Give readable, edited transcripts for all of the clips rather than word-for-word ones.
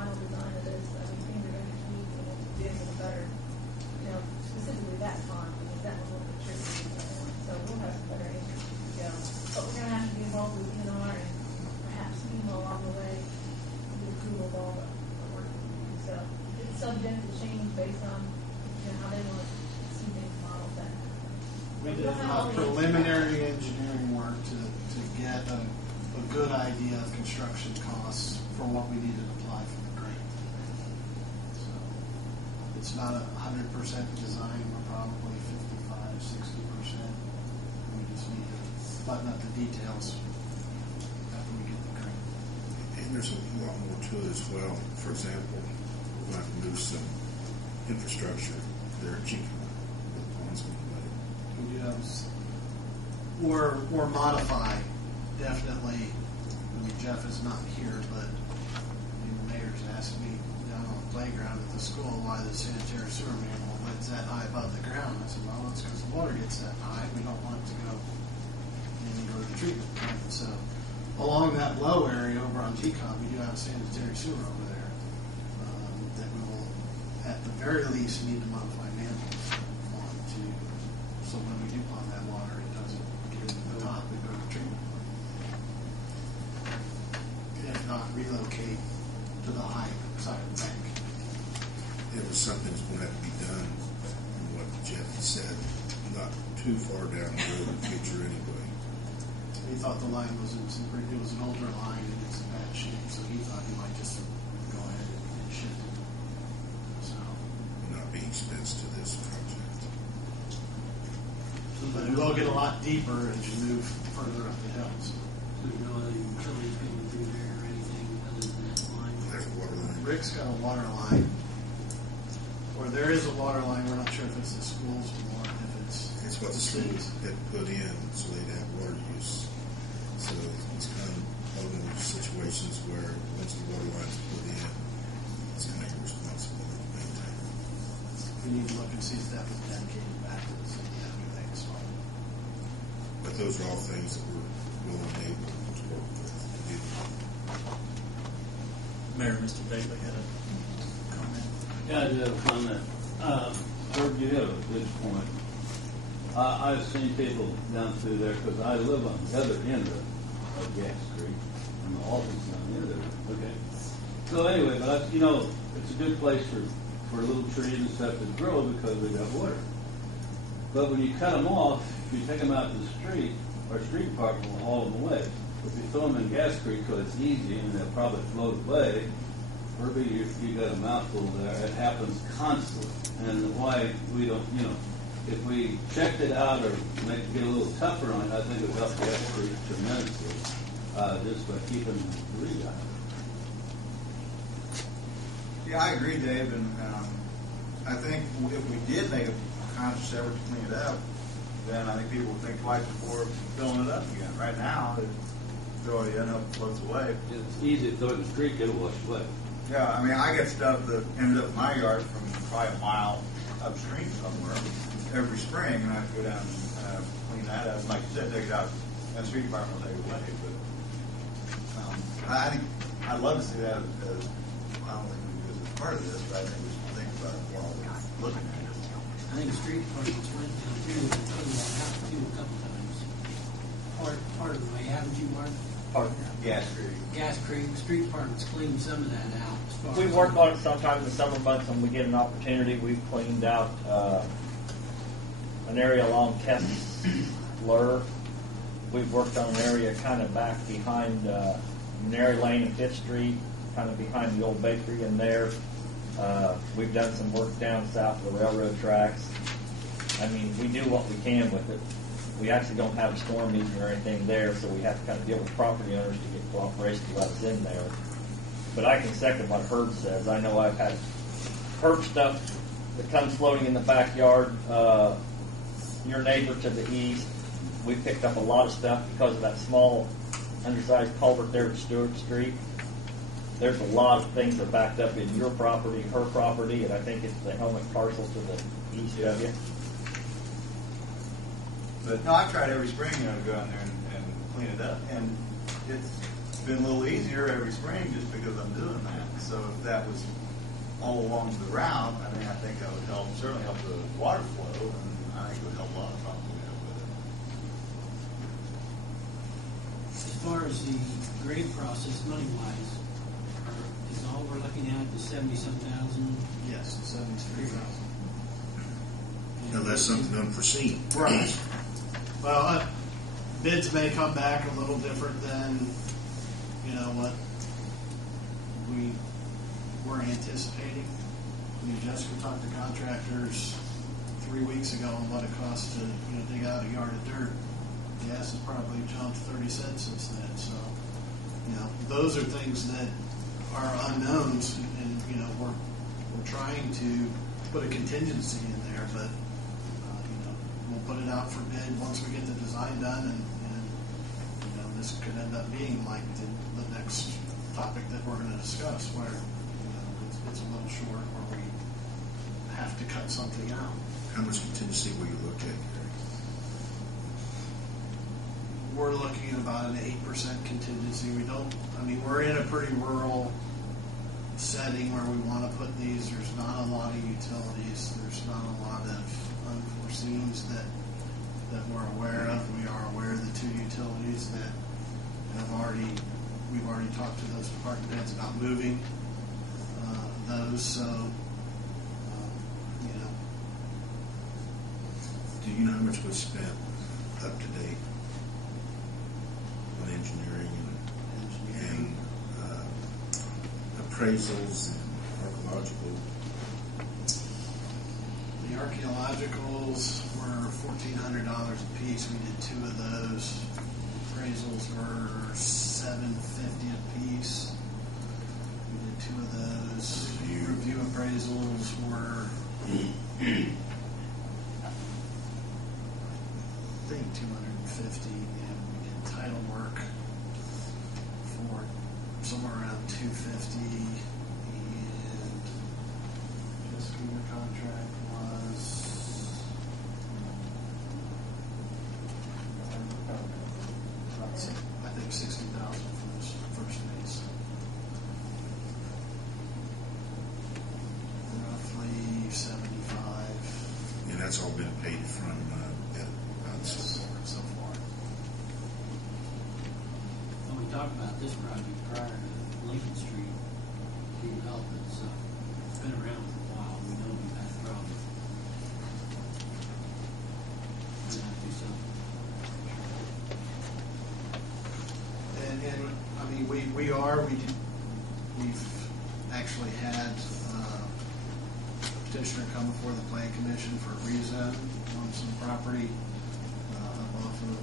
final design of this, I mean, things are going to keep and be able to better, specifically that pond, because that was a little bit tricky. So we'll have some better answers as we go. But we're going to have to be involved with DNR and perhaps FEMA along the way with the approval of all the work. So it's subject to change based on how they want to see things modeled. That we did preliminary engineering work to get a good idea of construction costs for what we need to apply for the grant. So it's not 100% design. We're probably 55-60%. We just need to button up the details after we get the grant. And there's a lot more to it as well. For example, we're going to have to move some infrastructure there at Chico. We do have, or modify, definitely. I mean, Jeff is not here, but the mayor's asked me down on the playground at the school why the sanitary sewer manhole is that high above the ground. I said, well, it's because the water gets that high. We don't want it to go to the treatment plant. So along that low area over on TCOM, we do have sanitary sewer over there that we will, at the very least, need to modify manholes on to, so when we do pump that water, it doesn't get to the top and go to the treatment plant. If not, relocate to the high side of the bank. It was something that's going to have to be done, from what Jeff said, not too far down the road in the future anyway. He thought the line was it was an older line and it's in bad shape, so he thought he might just go ahead and shift it. So not being expensed to this project. but it will get a lot deeper as you move further up the hill. So there's no other utilities going through there or anything other than that line? There's a water line. Rick's got a water line. Or there is a water line, we're not sure if it's the schools or if it's what the schools had put in so they'd have water use. So it's kind of one of those situations where once the water line's put in, it's kind of your responsibility to maintain. We need to look and see if that was dedicated back to the city and everything. So. But those are all things that we're willing and able to work with to do. Mayor, Mr. Bailey had a comment. Yeah, I do have a comment. Herb, you have a good point. I've seen people down through there because I live on the other end of Gas Creek, and the office down the other end. Okay. So anyway, but it's a good place for little trees and stuff to grow because they got water. But when you cut them off, if you take them out to the street, our street department will haul them away. If you throw them in Gas Creek because it's easy and they'll probably float away, Herbie, you got a mouthful there. It happens constantly. And why we don't, if we checked it out or make it get a little tougher on it, I think it would help Gas Creek tremendously, just by keeping the reed out. Yeah, I agree, Dave, and I think if we did make a conscious effort to clean it up, then I think people would think twice before filling it up again. Right now, throw it in, hope it floats away. It's easy to throw it in the creek, it'll wash away. Yeah, I mean, I get stuff that ends up in my yard from probably a mile upstream somewhere every spring, and I have to go down and clean that up. Like you said, take it out, and the street department will take it away. But I think I'd love to see that as I don't think we do this as part of this, but I think we should think about it while we're looking at it. I think the street department's went down through and cleaned that out too a couple times. Part of the way, haven't you, Mark? Gas Creek. Gas Creek, street department's cleaned some of that out. As far We as work on it sometimes in the summer months when we get an opportunity. We've cleaned out an area along Kessler. We've worked on an area kind of back behind Mary Lane and 5th Street, kind of behind the old bakery in there. We've done some work down south of the railroad tracks. I mean, we do what we can with it. We actually don't have a storm easement or anything there, so we have to kind of deal with property owners to get cooperation to let us in there. But I can second what Herb says. I know I've had Herb stuff that comes floating in the backyard. Your neighbor to the east, we picked up a lot of stuff because of that small, undersized culvert there at Stewart Street. There's a lot of things that are backed up in your property, her property, and I think it's the Helmet parcel to the east of you. But no, I've tried every spring, to go out there and clean it up, and it's been a little easier every spring just because I'm doing that. So if that was all along the route, I mean, I think that would help, certainly help the water flow, and I think it would help a lot of problems we have with it. As far as the grade process, money-wise, is all we're looking at the 70-some thousand? Yes, 73,000. Unless something unforeseen. Right. Well, bids may come back a little different than, you know, what we were anticipating. I mean, Jessica talked to contractors 3 weeks ago on what it costs to, you know, dig out a yard of dirt. Gas has probably jumped 30 cents since then. So, you know, those are things that are unknowns, and you know, we're trying to put a contingency in there, but you know, we'll put it out for bid once we get the design done, and you know, this could end up being like the next topic that we're going to discuss, where you know, it's a little short, or we have to cut something out. How much contingency will you look at, Gary? We're looking at about an 8% contingency. We don't, I mean, we're in a pretty rural setting where we want to put these. There's not a lot of utilities. There's not a lot of unforeseens that we're aware of. We are aware of the two utilities that we've already talked to those department heads about moving those. So, you know. Do you know how much was spent up to date on engineering and appraisals and archaeological? The archaeologicals were $1,400 a piece. We did 2 of those. Appraisals were $750 a piece. We did 2 of those. Review appraisals were I think $250, and we did title work for somewhere around $250, and just your contract was I think $60,000 for this first phase. Roughly 75. And that's all been paid from So far. Well, we talked about this project prior to Lincoln Street redevelopment, so it's been around for a while. We know we've had problems. We're gonna have to do something. And I mean, we've actually had a petitioner come before the Plan Commission for a rezone on some property up off of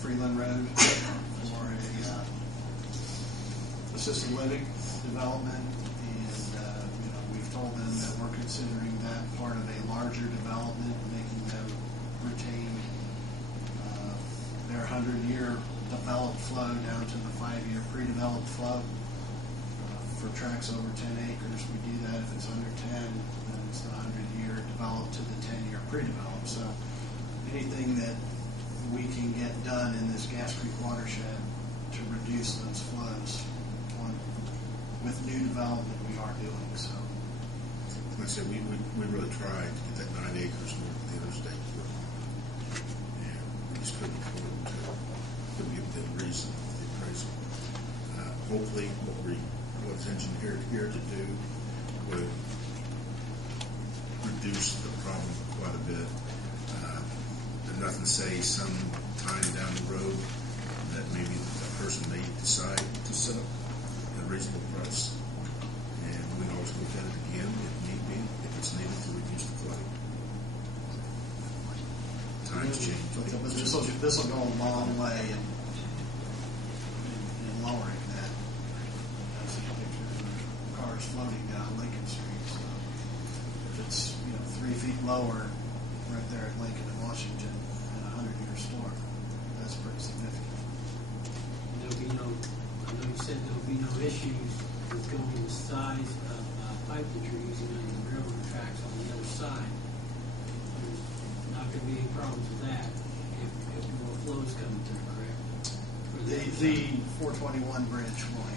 Freeland Road for a assisted living development, and you know, we've told them that we're considering that part of a larger development, making them retain their 100-year developed flow down to the 5-year pre-developed flow. For tracts over 10 acres, we do that. If it's under 10, then it's the 100-year developed to the 10-year pre-developed. So anything that we can get done in this Gas Creek watershed to reduce those flows with new development, we are doing so. Like I said, we really tried to get that 9 acres north of the interstate. And we just couldn't afford to give them reason for the appraisal. Hopefully, what's engineered here to do would reduce the problem quite a bit. There's nothing to say some time down the road that maybe a person may decide to set up a reasonable price. And we can always look at it again if need be, if it's needed to reduce the flooding. Times change. But this will go a long way in lowering that. I've seen pictures of cars floating down Lincoln Street. So if it's 3 feet lower right there at Lincoln and Washington in a 100-year storm, that's pretty significant. There'll be no, I know you said there'll be no issues with going the size of pipe that you're using on your railroad tracks on the other side. There's not going to be any problems with that if more flow is coming through, correct? For The 421 bridge will